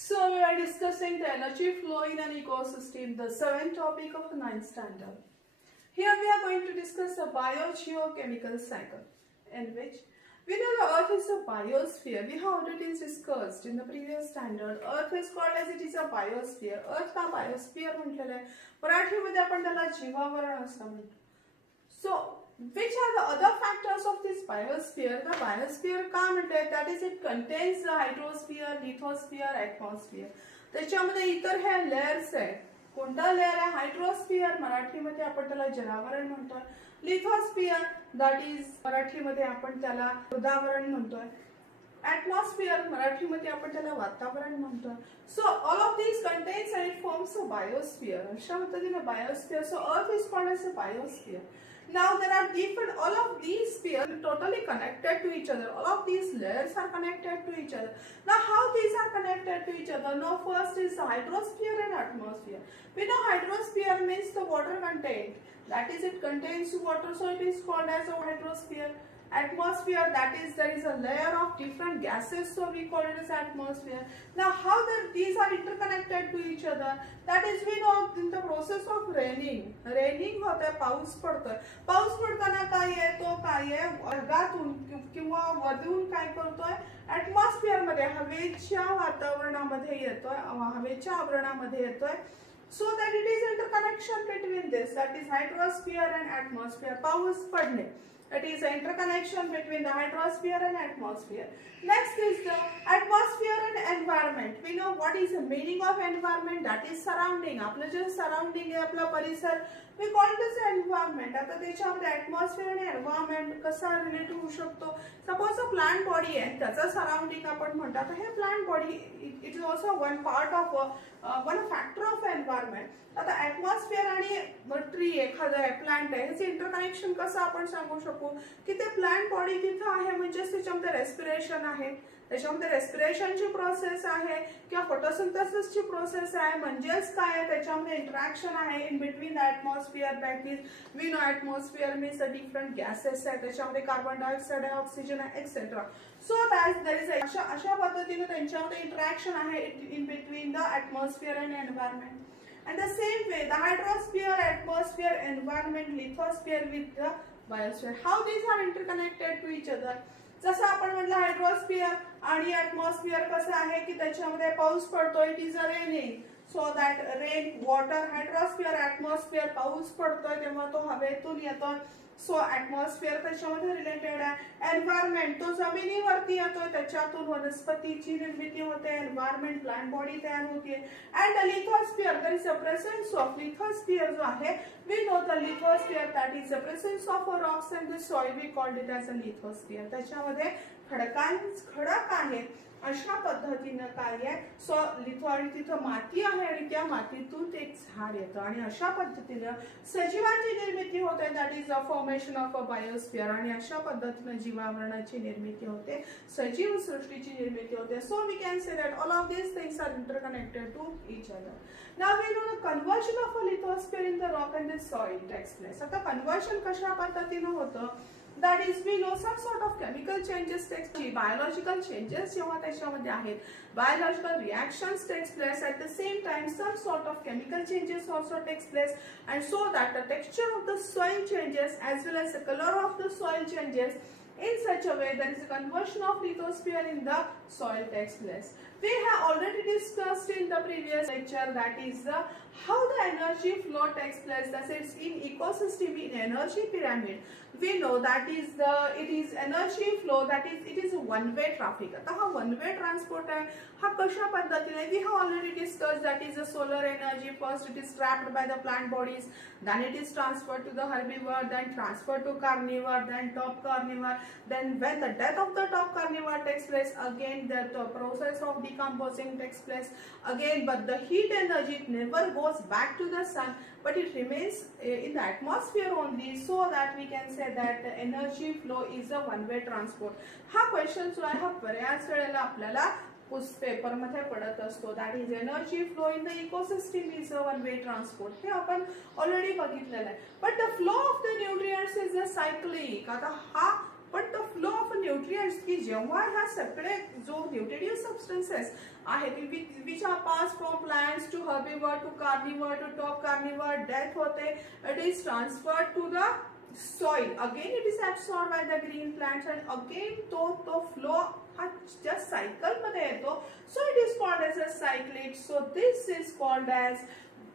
So we are discussing the energy flow in an ecosystem, the seventh topic of the 9th standard. Here we are going to discuss the biogeochemical cycle, in which we know the Earth is a biosphere. We have already discussed in the previous standard. Earth is called as it is a biosphere. Earth का biosphere म्हटलेलं आहे. मराठीमध्ये आपण त्याला जीवावरण असं म्हणतो. So which are the other factors of this biosphere? The biosphere का म्हणते? That is, it contains the hydrosphere, lithosphere, atmosphere. त्याच्यामध्ये इतर हे लेयर्स आहेत. कोणता लेयर आहे? हायड्रोस्फियर, मराठीमध्ये आपण त्याला जलावरण म्हणतोय. लिथोस्फियर, दॅट इज मराठीमध्ये आपण त्याला मृदावरण म्हणतोय. Atmosphere, मराठीमध्ये आपण त्याला वातावरण म्हणतोय. So all of these contains and it forms a biosphere. अशा पद्धतीने biosphere. So Earth is called as a biosphere. Now there are different, all of these spheres totally connected to each other. All of these layers are connected to each other. Now how these are connected to each other? Now first is the hydrosphere and atmosphere. We know hydrosphere means the water content. That is, it contains water, so it is called as a hydrosphere. Atmosphere, that is, there is a layer of different gases, so we call it as atmosphere. Now how these are interconnected to each other? That is, we know in the process of raining होता है, पाऊस पडतोय. पाऊस पडताना काय आहे, तो काय आहे, वर्गातून किंवा वरून काय करतोय, atmosphere मध्ये हवेच्या वातावरणामध्ये येतोय, हवेच्या आवरणामध्ये येतोय. So that it is interconnection between this, that is hydrosphere and atmosphere. पाऊस पडणे. It is an interconnection between the hydrosphere and atmosphere. Next is the atmosphere and environment. We know what is the meaning of environment. That is surrounding. आपलं जे surrounding आहे, आपला परिसर, we call it as environment. आता त्याच्यामध्ये atmosphere आणि environment कसा relate होऊ शकतो? Suppose a plant body आहे, त्याचा surrounding आपण म्हणतात. हे plant body, it is also one part of one factor of environment. आता atmosphere आणि ट्री एखादा प्लांट आहे, ह्याचे इंटरकनेक्शन कसं आपण सांगू शकू की ते प्लांट बॉडी तिथं आहे म्हणजे त्याच्यामध्ये रेस्पिरेशन आहे, त्याच्यामध्ये रेस्पिरेशनची प्रोसेस आहे किंवा फोटोसिंथेसिसची प्रोसेस आहे. म्हणजेच काय आहे, त्याच्यामध्ये इंटरॅक्शन आहे in between the atmosphere. That is, we know atmosphere means the different gases आहे, त्याच्यामध्ये कार्बन डायऑक्साईड आहे, ऑक्सिजन आहे, etcetera. So that there is अशा पद्धतीने त्यांच्यामध्ये इंटरॅक्शन आहे in between the atmosphere and environment. And the same way, the hydrosphere, atmosphere, environment, lithosphere with the biosphere. How these are interconnected to each other? जसं आपण म्हटलं हायड्रोस्फियर आणि atmosphere कसं आहे की त्याच्यामध्ये पाऊस पडतोय, it is a raining. So that rain, water, hydrosphere, atmosphere, पाऊस पडतोय तेव्हा तो हवेतून येतोय. सो ॲटमॉस्फिअर त्याच्यामध्ये रिलेटेड आहे. एन्व्हायरमेंट, तो जमिनीवरती येतोय, त्याच्यातून वनस्पतीची निर्मिती होते, एन्व्हायरमेंट, प्लांट बॉडी तयार होते. And the lithosphere, there is a presence of lithosphere जो आहे, we know the lithosphere that is a presence of rocks and the soil, we called it as a lithosphere. त्याच्यामध्ये खडक आहेत. अशा पद्धतीनं काय आहे, सो लिथो आणि तिथं माती आहे आणि त्या मातीतून एक झाड येतं आणि अशा पद्धतीनं सजीवांची निर्मिती होते. That is a formation of a biosphere. आणि अशा पद्धतीनं जीवावरणाची निर्मिती होते, सजीव सृष्टीची निर्मिती होते. So we can say that all of these things are interconnected to each other. Now we know the conversion of a lithosphere in the rock and the soil takes place. आता कन्व्हर्जन कशा पद्धतीनं होतं? That is, we know some sort of chemical changes takes place, biological changes जेव्हा त्याच्यामध्ये आहेत, biological reactions takes place. At the same time, some sort of chemical changes also takes place, and so that the texture of the soil changes as well as the color of the soil changes. In such a way, there is a conversion of lithosphere in the soil takes place. We have already discussed in the previous lecture, that is how the energy flow takes place. That is, in ecosystem, in energy pyramid, we know that it is energy flow, that is, it is a one-way traffic. आता हा one-way transport आहे, हा कशा पद्धतीने? We have already discussed that is the solar energy. First, it is trapped by the plant bodies, then it is transferred to the herbivore, then transferred to carnivore, then top carnivore. Then when the death of the top carnivore takes place, again the process of decomposing takes place again, but the heat energy never goes back to the sun, but it remains in the atmosphere only. So that we can say that the energy flow is a one-way transport. हा question जो आहे हा बऱ्याच वेळेला आपल्याला paper मध्ये पडत असतो. That is energy flow in the ecosystem is a one way transport. हे आपण ऑलरेडी बघितलेलं आहे. But the flow of the nutrients is a cyclic. आता हा पण द फ्लो ऑफ न्यूट्रिएंट्स की जेव्हा ह्या सगळे जो न्यूट्रिटिव्ह सबस्टन्सेस आहेत which are pass from plants to herbivore to carnivore to top carnivore, death होते, it is transferred to the soil, again it is absorbed by the green plants and again तो flow हा just cycle मध्ये येतो, so it is called as a cyclic. So this is called as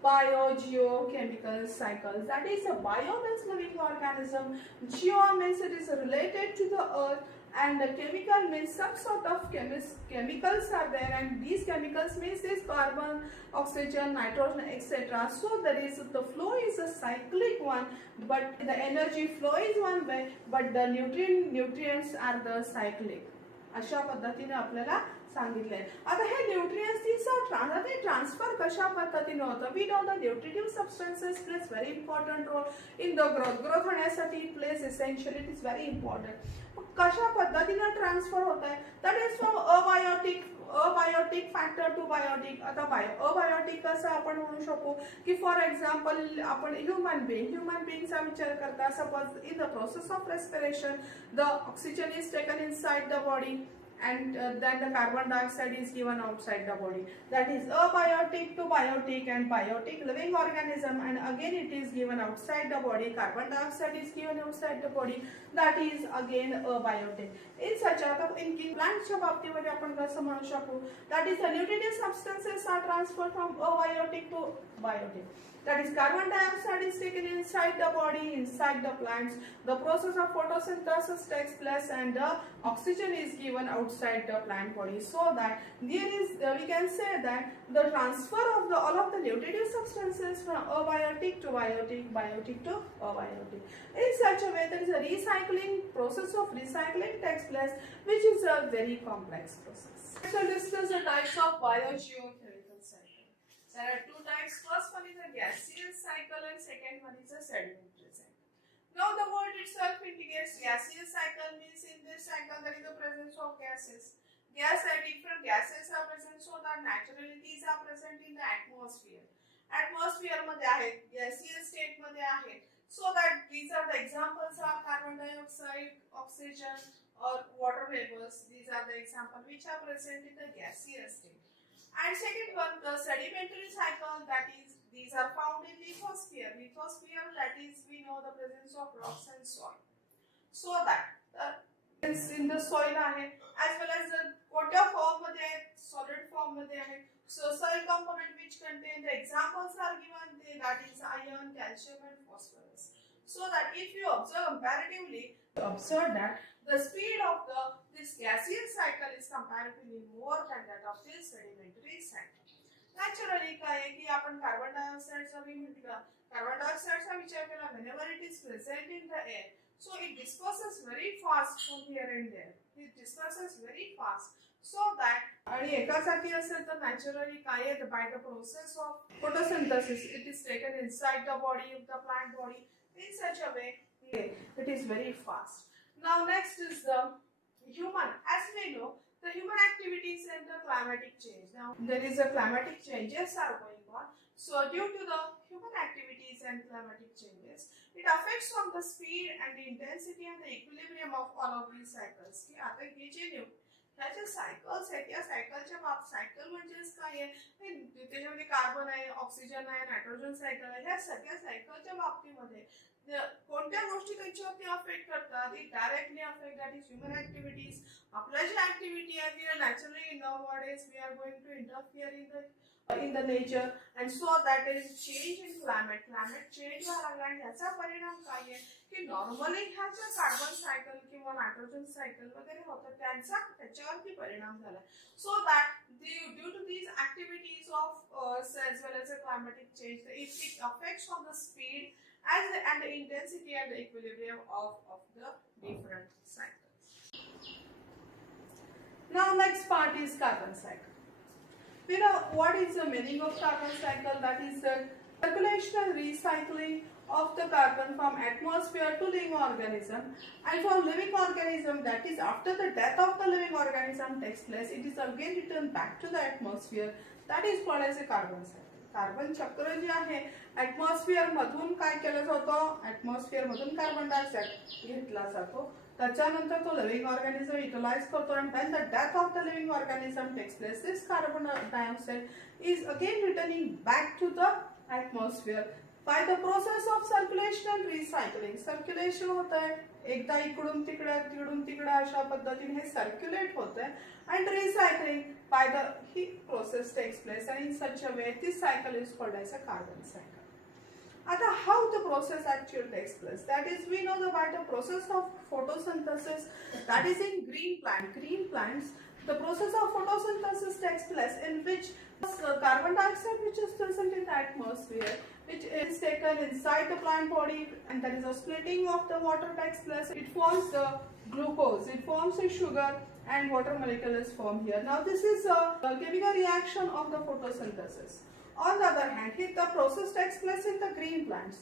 biogeochemical cycle. That is, a bio means living organism, geo means it is related to the earth, and the chemical means some sort of chemicals are there, and these chemicals means this carbon, oxygen, nitrogen, etc. So there is, the flow is a cyclic one, but the energy flow is one way, but the nutrients are the cyclic. अशा पद्धतीने आपल्याला सांगितले. आता हे nutrients transfer कशा पद्धतीने होतं? We know the nutritive substances plays very important role in the growth होण्यासाठी plays essentially, it is very important. कशा पद्धतीने ट्रान्सफर होत आहे? That is from abiotic factor to biotic. आता अबायोटिक कसं आपण म्हणू शकू की फॉर एक्झाम्पल आपण ह्युमन बिंगचा विचार करता. Suppose in the process of respiration the oxygen is taken inside the body and then the carbon dioxide is given outside the body. That is abiotic to biotic, and biotic living organism, and again it is given outside the body. Carbon dioxide is given outside the body. That is again abiotic. In such in plants च्या बाबतीमध्ये आपण कसं म्हणू शकू? That is, the nutritive substances are transferred from abiotic to biotic. That is, carbon dioxide is taken inside the body, inside the plants. The process of photosynthesis takes place, and the oxygen is given outside the plant body. So that there is, we can say that the transfer of all of the nutritive substances from abiotic to biotic, biotic to abiotic. In such a way, there is a recycling process of recycling takes place, which is a very complex process. So discuss the types of biogeochemical cycle. There are two types. First one is a gaseous cycle and second one is a sedimentary cycle. Now the word itself indicates gaseous cycle means in this cycle there is the presence of gases. Different gases are present, so that naturally these are present in the atmosphere. Atmosphere मध्ये आहेत, gaseous state मध्ये आहेत. So that these are the examples are carbon dioxide, oxygen or water vapors. These are the examples which are present in the gaseous state. And second one, the sedimentary cycle, that is, these are found in lithosphere. Lithosphere, that is, we know the presence of rocks and soil. So that is in the soil as well as the water form मध्ये, solid form मध्ये. So soil component which contain the examples are given, that is iron, calcium and phosphorus. So that if you observe comparatively, observe that the speed of this gaseous cycle is comparatively more than that of this sedimentary cycle. Naturally काय आहे की आपण carbon डायऑक्साइडचा म्हटलं, carbon डायऑक्साइडचा विचार केला, whenever it is present in the air, so it disperses very fast from here and there. It disperses very fast. So that आणि एका जागी असेल तर naturally काय आहे, by the process of photosynthesis it is taken inside the body of the plant body in such a way it is very fast. Now next is the human. As we know, the human activities and the climatic change. Now there is a climatic changes are going on. So due to the human activities and climatic changes, it affects on the speed and the intensity and the equilibrium of all of these cycles. की आता हे जे ह्याचे cycles आहेत, या सायकलच्या cycle म्हणजेच काय आहे, त्याच्यामध्ये carbon आहे, ऑक्सिजन आहे, नायट्रोजन सायकल आहे. ह्या सगळ्या सायकलच्या बाबतीमध्ये कोणत्या गोष्टी त्यांच्यावरती अफेक्ट करतात? It directly affect, that is human activities. आपल्या जी ऍक्टिव्हिटी आहे naturally nowadays we are going to interfere in the nature, and so that there is change in climate change व्हायला लागला. आणि याचा परिणाम काय आहे की नॉर्मली ह्याचा कार्बन सायकल किंवा नायट्रोजन सायकल वगैरे होतं त्याच्यावरती परिणाम झाला. So that due to these activities of as well as the climatic change, it affects on the speed and the intensity and the equilibrium of the different cycles. Now next part is carbon cycle. We know what is the meaning of carbon cycle. That is the circulation and recycling of the carbon from atmosphere to living organism, and for living organism, that is after the death of the living organism takes place, it is again returned back to the atmosphere. That is called as a carbon cycle. Carbon चक्र जे आहे atmosphere मधून काय केलं जातं, atmosphere मधून carbon dioxide घेतला जातो, त्याच्यानंतर तो लिव्हिंग ऑर्गॅनिझम युटिलाइज करतो आणि when the death of the living organism takes place, this carbon dioxide is again returning back to the atmosphere by the process of circulation and recycling. Circulation होत आहे, एकदा इकडून तिकडे अशा पद्धतीने हे सर्क्युलेट होत आहे and recycling by the heat process takes place, and in such a way this cycle is called as a carbon cycle. Now, how the process actually takes place? That is, we know about the process of photosynthesis, that is in green plants. The process of photosynthesis takes place in which carbon dioxide, which is present in the atmosphere, which is taken inside the plant body, and there is a splitting of the water takes place. It forms the glucose, it forms a sugar, and water molecule is formed here. Now, this is a chemical reaction of the photosynthesis. On the other hand, here the process takes place in the green plants.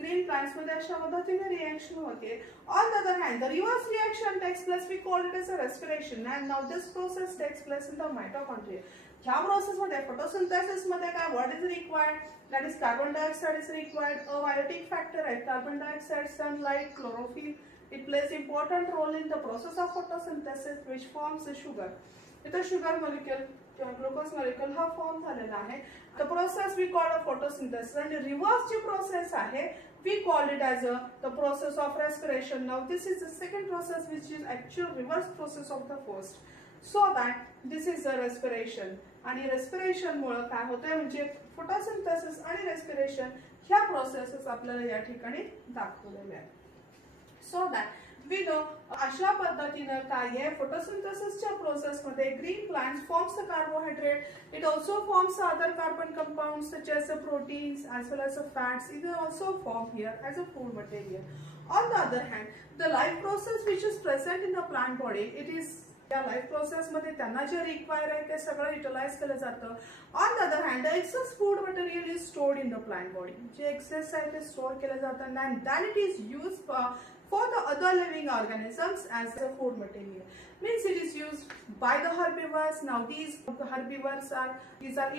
Green plants मध्ये अशा पद्धतीने reaction होते. On the other hand, the reverse reaction takes place. We call it as a respiration, and now this process takes place in the mitochondria. ह्या process मध्ये photosynthesis मध्ये काय what is required? That is carbon dioxide is required. Abiotic factor आहे carbon dioxide, sunlight, chlorophyll. It plays important role in the process of photosynthesis, which forms the sugar. इथं sugar molecule glucose molecule हा form झालेला आहे. The process we call a photosynthesis, and reverse ji process आहे we call it as the process of respiration. Now this is the second process, which is actual reverse process of the first. So that this is the respiration, आणि respiration मुळे काय होतंय म्हणजे photosynthesis आणि respiration ह्या processes आपल्याला या ठिकाणी दाखवलेल्या आहेत. So that we know अशा पद्धतीने काय आहे photosynthesis process मध्ये green plants forms the carbohydrate. It also forms other carbon compounds such as the proteins as well as the fats. It will also form here as a food material. On the other hand, the life process which is present in the plant body, it is या life process मध्ये त्यांना जे require आहे ते सगळं utilise केलं जातं. On the other hand, the excess food material is stored in the plant body. जे excess आहे ते स्टोर केलं जातं and then it is use for the other living organisms as a food material. Means it is used by the herbivores. Now these herbivores are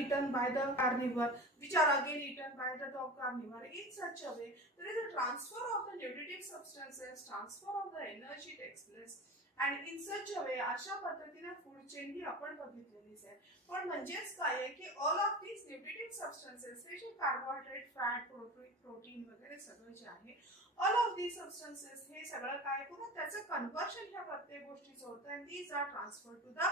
eaten by the carnivore, which are again eaten by the carnivore. In such a way, there is a transfer of the nutritive substances, transfer of the energy takes place. And in such a way, अशा पद्धतीने food chain ही आपण बघितलेलीच आहे. पण म्हणजेच काय आहे की all of these nutritive substances, हे जे कार्बोहायड्रेट, फॅट, प्रोटीन वगैरे सगळं जे आहे, ऑल ऑफ दीज सबस्टन्सेस हे सगळं काय पुन्हा त्याचं कन्वर्जन ह्या प्रत्येक गोष्टीचं होतं. And these are transfer to the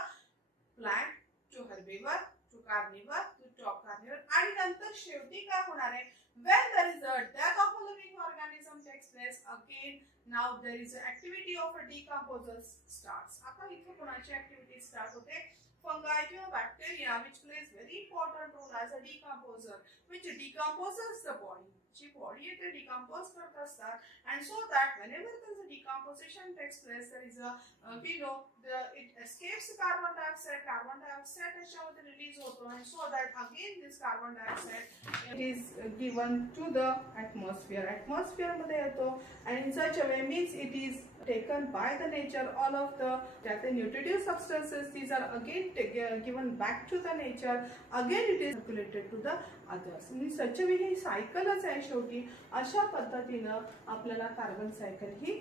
plant, to herbivore, to carnivore, to top carnivore, आणि नंतर शेवटी काय होणार आहे, when there is a death of a living organism takes place, again now there is an activity of a decomposer starts. आता इथे कोणाची activity start होते, fungi किंवा bacteria, which plays very important role as a decomposer, which decomposes the body. जी body आहे ते decompose करत असतात. and so that whenever there is a decomposition takes place, there is a we know it escapes carbon dioxide त्याच्यामध्ये release होतो, and so that again this carbon dioxide is given to the atmosphere मध्ये येतो, and in such a way means it is taken by the nature. All of the nutritive substances, these are again given back to the nature, again it is circulated to the others. in such a way ही सायकलच आहे. शेवटी अशा पद्धतीने आपल्याला carbon cycle ही